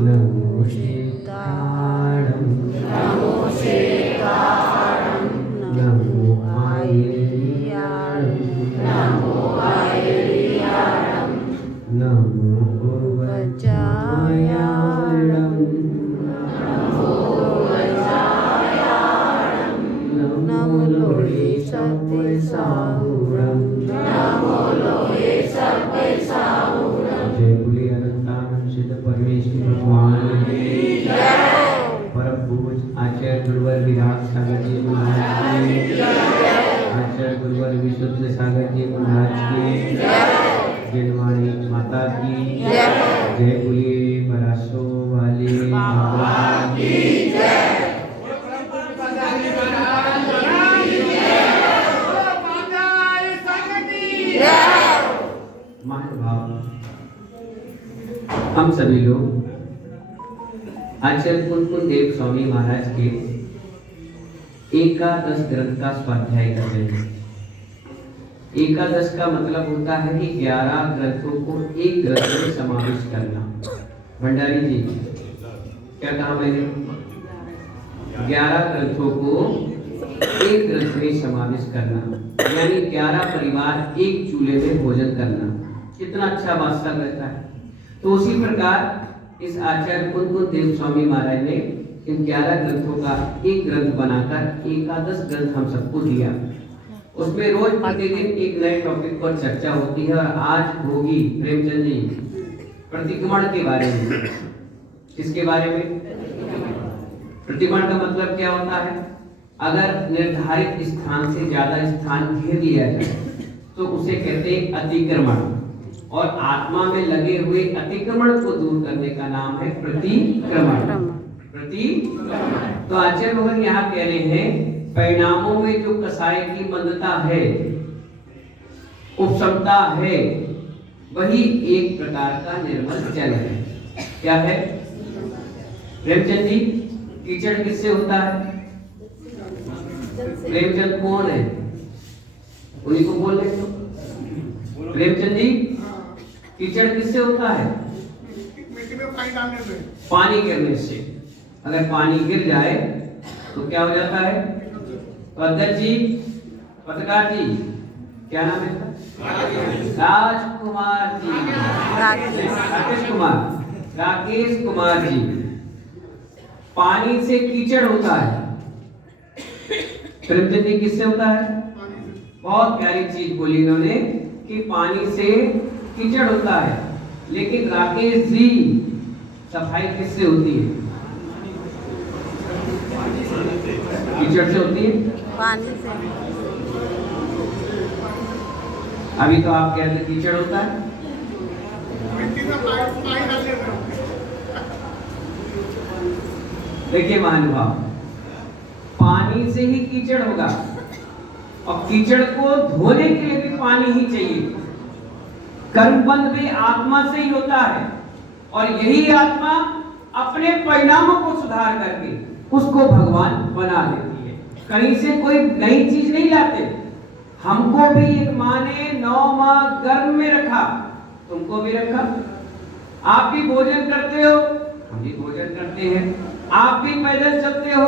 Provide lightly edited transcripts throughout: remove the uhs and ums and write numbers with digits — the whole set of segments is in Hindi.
नमो सिद्धाणं नमो सिद्धाणं नमो आयर्याणं नमो आयर्याणं नमो उर्वचायाणं नमो उर्वचायाणं नमो लोहे सत्य साहुरं नमो लोहे सत्य साहुरं। जय बोले अनंतानंद सिद्ध परमेश्वर भगवान की जय। परम पूज्य आचार्य गुरुवर विराट सागर जी महाराज की जय। आचार्य गुरुवर विशुद्ध सागर जी महाराज की जय। जिनवाणी माता की जय। जय बोले बरासो वाले बाबा की जय। महानुभाव, हम सभी लोग आचार्य कुंकुन देव स्वामी महाराज के एकादश ग्रंथ का स्वाध्याय कर रहे हैं। एकादश का मतलब होता है कि 11 ग्रंथों को एक ग्रंथ में समाविष्ट करना। भंडारी जी, क्या कहा मैंने? 11 ग्रंथों को एक ग्रंथ में समाविष्ट करना, यानी 11 परिवार एक चूल्हे में भोजन करना। कितना अच्छा वास्तव रहता है। तो उसी प्रकार इस आचार्य कुंकुन देव स्वामी महाराज ने इन 11 ग्रंथों का एक ग्रंथ बनाकर एकादश ग्रंथ हम सबको दिया। उसमें रोज प्रतिदिन एक नए टॉपिक पर चर्चा होती है और आज होगी प्रेमचंद जी प्रतिक्रमण के बारे में। किसके बारे में? प्रतिक्रमण का मतलब क्या होता है? अगर निर्धारित स्थान से ज्यादा स्थान घेर लिया जाए तो उसे कहते हैं अतिक्रमण, और आत्मा में लगे हुए अतिक्रमण को दूर करने का नाम है प्रतिक्रमण। तो आचार्य भगवान यहाँ कह रहे हैं परिणामों में जो कसाय की मंदता है, उपशमता है, वही एक प्रकार का निर्मल जल है। क्या है? प्रेमचंद जी, कीचड़ किससे होता है? प्रेमचंद कौन है? उन्हीं को बोल रहे। प्रेमचंद जी, कीचड़ किससे होता है? मिट्टी में पानी डालने से, पानी गिरने से। अगर पानी गिर जाए तो क्या हो जाता है? तो अध्यक्ष जी, पत्रकार जी, क्या नाम है? राजकुमार जी, राकेश कुमार जी। पानी से कीचड़ होता है। प्रेमचंद जी किससे होता है? बहुत प्यारी चीज बोली इन्होंने कि पानी से कीचड़ होता है, लेकिन राकेश जी सफाई किससे होती है? कीचड़ से होती है? पानी से। अभी तो आप कहते कीचड़ होता है। देखिए महानुभाव, पानी से ही कीचड़ होगा और कीचड़ को धोने के लिए भी पानी ही चाहिए। कर्मबंध भी आत्मा से ही होता है और यही आत्मा अपने परिणामों को सुधार करके उसको भगवान बना देती है। कहीं से कोई नई चीज नहीं लाते। हमको भी एक माँ ने 9 माह गर्भ में रखा, तुमको भी रखा। आप भी भोजन करते हो, हम भी भोजन करते हैं। आप भी पैदल चलते हो,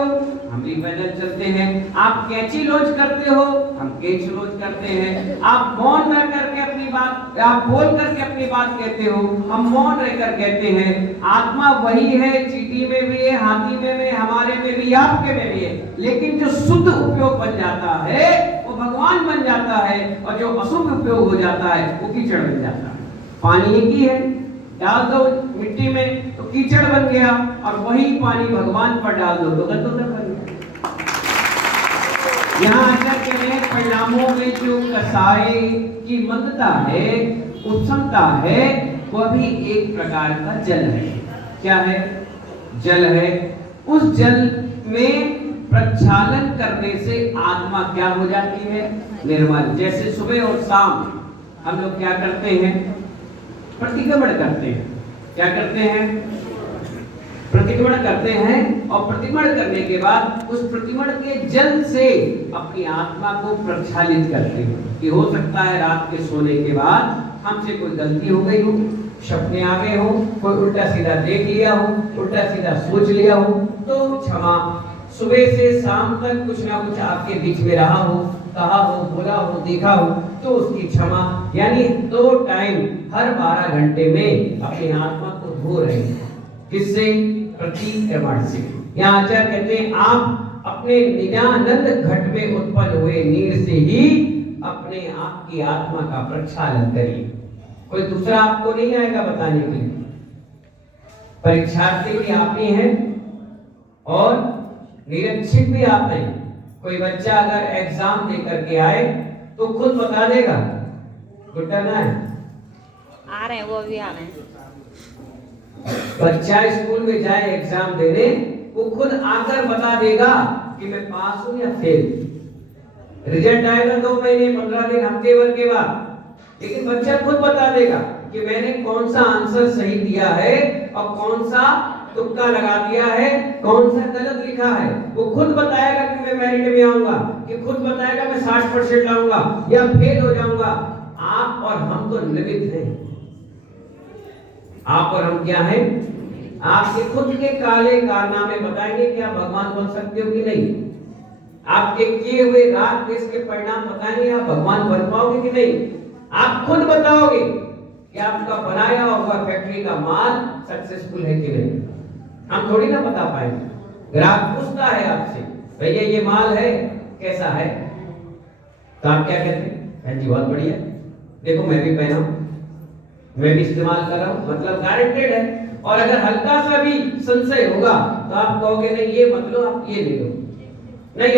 हम भी पैदल चलते हैं। आप कैंची लॉन्च करते हो, हम कैंची लॉन्च करते हैं। आप मौन रह करके अपनी बात, आप बोल करके अपनी बात कहते हो, हम मौन रहकर कहते हैं। आत्मा वही है, चींटी में भी है, हाथी में भी, हमारे में भी, आपके में भी है। लेकिन जो शुद्ध उपयोग बन जाता है वो भगवान बन जाता है, और जो अशुद्ध उपयोग हो जाता है वो कीचड़ बन जाता है। पानी एक ही है, डाल दो मिट्टी में तो कीचड़ बन गया, और वही पानी भगवान पर डाल दो तो गंदोदक बन गया। यहाँ आकर के परिणामों में जो कसाय की मंदता है, उपशमता है, वह भी एक प्रकार का जल है। क्या है? जल है। उस जल में प्रक्षालन करने से आत्मा क्या हो जाती है? निर्मल। जैसे सुबह और शाम हम लोग क्या करते हैं? प्रतिक्रमण करते हैं। क्या करते हैं? प्रतिक्रमण करते हैं, और प्रतिक्रमण करने के बाद उस प्रतिक्रमण के जल से अपनी आत्मा को प्रक्षालित करते हैं। कि हो सकता है रात के सोने के बाद हमसे कोई गलती हो गई हो, सपने आ गए हो, कोई उल्टा सीधा देख लिया हो, उल्टा सीधा सोच लिया हो, तो क्षमा। सुबह से शाम तक कुछ ना कुछ आपके बीच में रहा हो, कहा हो, बोला हो, देखा हो, तो उसकी क्षमा। यानी 2 टाइम हर 12 घंटे में अपनी आत्मा को धो रहे हैं। किससे? प्रतिक्रमण से। यहाँ आचार्य कहते हैं आप अपने निजानंद घट में उत्पन्न हुए नीर से ही अपने आप की आत्मा का प्रक्षालन करिए। कोई दूसरा आपको नहीं आएगा बताने के लिए। परीक्षार्थी भी आप ही हैं और निरीक्षक भी आप हैं। कोई बच्चा अगर एग्जाम दे करके आए तो खुद बता देगा, गुड्डा ना है, आ रहे हैं, वो भी आ रहे हैं। बच्चा स्कूल में जाए एग्जाम देने, वो खुद आकर बता देगा कि मैं पास हूं या फेल। रिजल्ट आएगा 2 महीने, 15 दिन, हफ्ते भर के बाद, लेकिन बच्चा खुद बता देगा कि मैंने कौन सा आंसर सही दिया है और कौन सा तुक्का लगा दिया है, कौन सा गलत लिखा है। वो खुद बताएगा कि मैं मेरिट में आऊंगा, कि खुद बताएगा मैं 60% लाऊंगा या फेल हो जाऊंगा। आप और हम तो निमित्त हैं। आप और हम क्या हैं? आपके खुद के काले कारनामे बताएंगे कि आप भगवान बन सकते हो कि नहीं। आपके किए हुए रात देश के परिणाम बताएंगे आप भगवान बन पाओगे कि नहीं। आप खुद बताओगे कि आपका बनाया हुआ फैक्ट्री का माल सक्सेसफुल है कि नहीं। हम थोड़ी ना बता पाएंगे। ग्राहक पूछता है आपसे, भैया ये माल है कैसा है, तो आप क्या कहते हैं? जी बहुत बढ़िया, देखो मैं भी पहना हूं, मैं भी इस्तेमाल कर रहा हूं, मतलब गारंटेड है। और अगर हल्का सा भी संशय होगा तो आप कहोगे नहीं ये मत लो, आप ये ले लो। नहीं